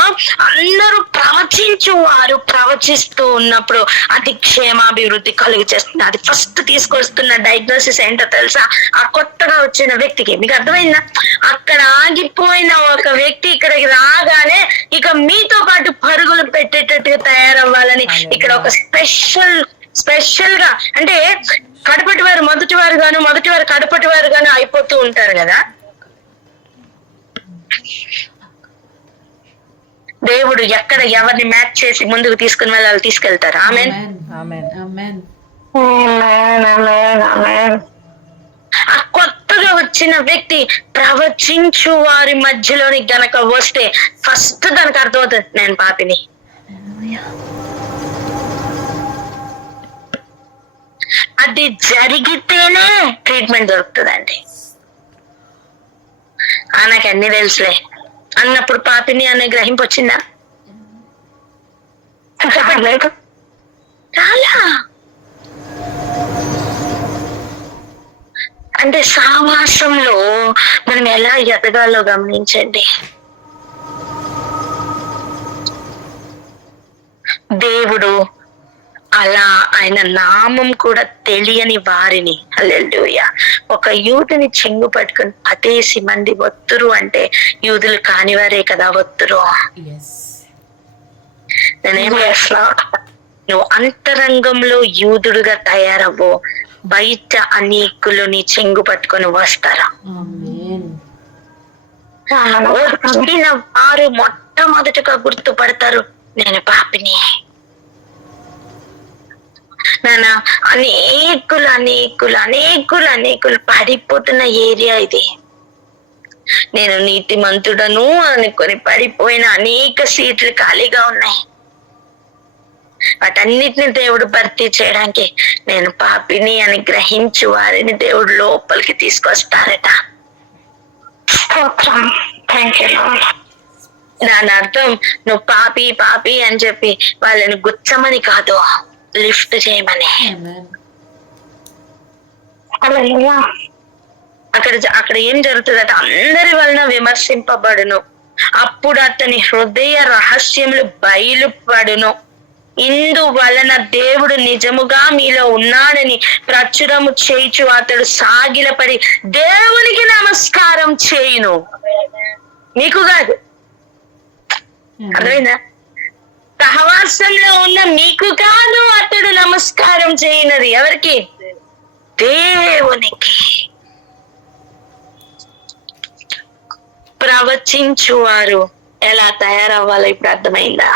అందరూ ప్రవచించువారు ప్రవచిస్తూ ఉన్నప్పుడు అది క్షేమాభివృద్ధి కలుగు చేస్తుంది. అది ఫస్ట్ తీసుకొస్తున్న డయాగ్నోసిస్ ఏంటో తెలుసా? ఆ కొత్తగా వచ్చిన వ్యక్తికి. మీకు అర్థమైందా? అక్కడ ఆగిపోయిన ఒక వ్యక్తి ఇక్కడికి రాగానే ఇక మీతో పాటు పరుగులు పెట్టేటట్టుగా తయారవ్వాలని ఇక్కడ ఒక స్పెషల్ గా, అంటే కడపటి వారు మొదటి వారు కడపటి వారు గాను అయిపోతూ ఉంటారు కదా. దేవుడు ఎక్కడ ఎవరిని మ్యాచ్ చేసి ముందుకు తీసుకుని వెళ్ళాలి తీసుకెళ్తారు. ఆమేన్. ఆ కొత్తగా వచ్చిన వ్యక్తి ప్రవచించు వారి మధ్యలోని గనక వస్తే ఫస్ట్ దానికి అర్థమవుతుంది, నేను పాపిని. అది జరిగితేనే ట్రీట్మెంట్ దొరుకుతుందండి. నాకు అన్ని తెలుసులే అన్నప్పుడు పాపిని అనే గ్రహింపు వచ్చిందా? చాలా. అంటే సావాసంలో మనం ఎలా ఎదగాలో గమనించండి. దేవుడు అలా ఆయన నామం కూడా తెలియని వారిని, హల్లెలూయా, ఒక యూదుని చెంగు పట్టుకుని 10 మంది వత్తురు అంటే యూదులు కానివారే కదా వత్తురు. నేనేం చేస్తున్నా? నువ్వు అంతరంగంలో యూదుడుగా తయారవ్వు, బయట అనేకులు నీ చెంగు పట్టుకొని వస్తారు. వారు మొట్టమొదటిగా గుర్తుపడతారు, నేను పాపిని. నాన్న, అనేకులు పడిపోతున్న ఏరియా ఇది. నేను నీతిమంతుడను అనుకొని పడిపోయిన అనేక సీట్లు ఖాళీగా ఉన్నాయి. వాటన్నిటిని దేవుడు భర్తీ చేయడానికి నేను పాపిని అని గ్రహించు వారిని దేవుడు లోపలికి తీసుకొస్తారట. దాని అర్థం నువ్వు పాపి అని చెప్పి వాళ్ళని గుచ్చమని కాదు, లిఫ్ట్ చేయమని. అక్కడ ఏం జరుగుతుందట? అందరి వలన విమర్శింపబడును, అప్పుడు అతని హృదయ రహస్యములు బయలుపడును. ఇందువలన దేవుడు నిజముగా మీలో ఉన్నాడని ప్రచురము చేయుచు అతడు సాగిలపడి దేవునికి నమస్కారం చేయును. మీకు కాదు, అర్థమైందా? సహవాసంలో ఉన్న మీకు కాదు అతడు నమస్కారం చేయనది. ఎవరికి? దేవునికి. ప్రవచించువారు ఎలా తయారవ్వాలో ఇప్పుడు అర్థమైందా?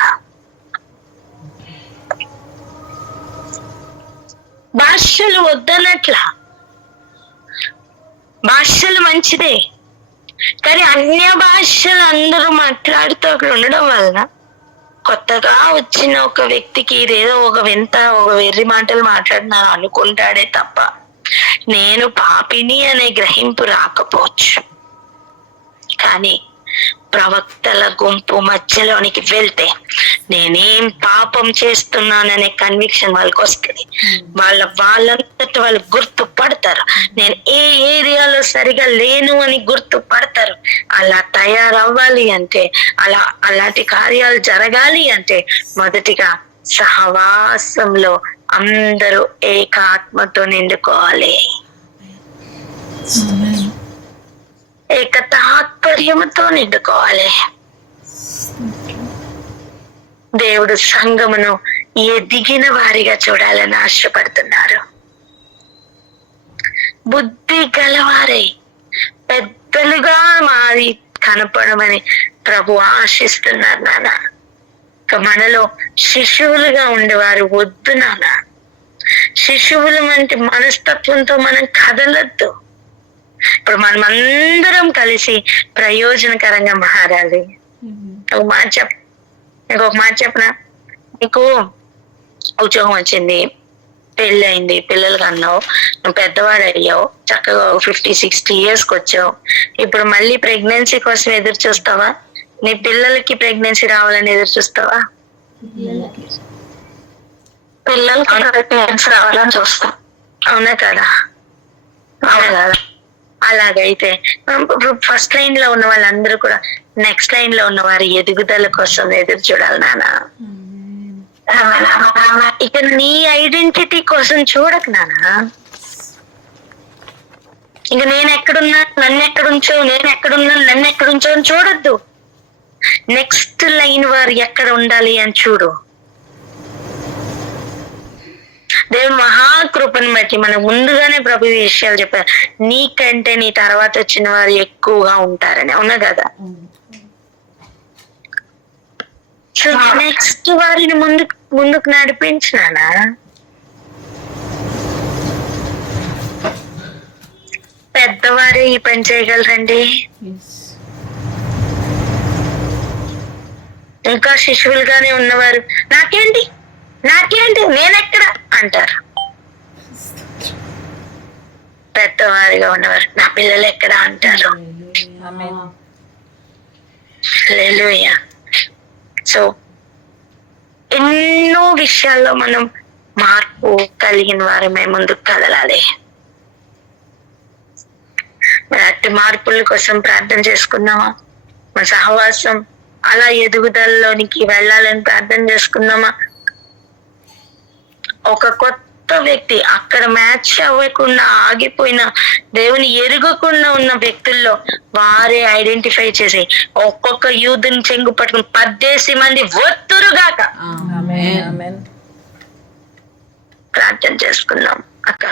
భాషలు వద్దనట్లా, భాషలు మంచిదే, కానీ అన్య భాషలు అందరూ మాట్లాడుతూ అక్కడ ఉండడం వలన కొత్తగా వచ్చిన ఒక వ్యక్తికి ఇదేదో ఒక వింత, ఒక వెర్రి మాటలు మాట్లాడినాను అనుకుంటాడే తప్ప నేను పాపిని అనే గ్రహింపు రాకపోవచ్చు. కానీ ప్రవక్తల గుంపు మధ్యలోనికి వెళ్తే నేనేం పాపం చేస్తున్నాననే కన్విక్షన్ వాళ్ళకి వస్తుంది. వాళ్ళంతట వాళ్ళు గుర్తుపడతారు, నేను ఏ ఏరియాలో సరిగా లేను అని గుర్తుపడతారు. అలా తయారవ్వాలి అంటే, అలాంటి కార్యాలు జరగాలి అంటే మొదటిగా సహవాసంలో అందరూ ఏకాత్మతో నిండుకోవాలి, ఏక తాత్పర్యముతో నిండుకోవాలి. దేవుడు సంఘమును ఎదిగిన వారిగా చూడాలని ఆశపడుతున్నారు. బుద్ధి గలవారై పెద్దలుగా మారి కనపడమని ప్రభు ఆశిస్తున్నారు నాన్న. మనలో శిశువులుగా ఉండేవారు వద్దు నాన్న. శిశువులు వంటి మనస్తత్వంతో మనం కదలొద్దు. ఇప్పుడు మనం అందరం కలిసి ప్రయోజనకరంగా మారాలి. ఇంకొక మాట చెప్పనా? నీకు ఉద్యోగం వచ్చింది, పెళ్ళి అయింది, పిల్లలు కన్నావు, నువ్వు పెద్దవాడు అయ్యావు, చక్కగా 50-60 years వచ్చావు. ఇప్పుడు మళ్ళీ ప్రెగ్నెన్సీ కోసం ఎదురు చూస్తావా? నీ పిల్లలకి ప్రెగ్నెన్సీ రావాలని ఎదురు చూస్తావా? పిల్లలకి పేరెంట్స్ రావాలని చూస్తాం. అవునా కదా? అలాగైతే ఫస్ట్ లైన్ లో ఉన్న వాళ్ళందరూ కూడా నెక్స్ట్ లైన్ లో ఉన్న వారి ఎదుగుదల కోసం ఎదురు చూడాలి నాన్న. ఇక నీ ఐడెంటిటీ కోసం చూడకు నాన్న. ఇక నేను ఎక్కడున్నా నన్ను ఎక్కడుంచో, నేను ఎక్కడున్నా నన్ను ఎక్కడుంచో అని చూడొద్దు. నెక్స్ట్ లైన్ వారు ఎక్కడ ఉండాలి అని చూడు. దేవుడు మహాకృపను బట్టి మనకు ముందుగానే ప్రభు ఈ విషయాలు చెప్పారు, నీకంటే నీ తర్వాత వచ్చిన వారు ఎక్కువగా ఉంటారని. అవునా కదా? సో నెక్స్ట్ వారిని ముందుకు నడిపించినానా? పెద్దవారే ఈ పని చేయగలరండి. ఇంకా శిశువులుగానే ఉన్నవారు నాకేంటి నేనెక్కడ అంటారు. పెద్దవారిగా ఉన్నవారు నా పిల్లలు ఎక్కడ అంటారు. హల్లెలూయా. సో ఎన్నో విషయాల్లో మనం మార్పు కలిగిన వారమే ముందుకు కదలాలి. మరి అట్టి మార్పుల కోసం ప్రార్థన చేసుకుందామా? మన సహవాసం అలా ఎదుగుదలలోనికి వెళ్ళాలని ప్రార్థన చేసుకుందామా? ఒక కొత్త వ్యక్తి అక్కడ మ్యాచ్ అవ్వకుండా ఆగిపోయిన, దేవుని ఎరుగకుండా ఉన్న వ్యక్తుల్లో వారే ఐడెంటిఫై చేసి ఒక్కొక్క యూదుని చెంగు పట్టుకుని 10 మంది ఒత్తురుగాక ప్రార్థన చేసుకుందాం అక్క.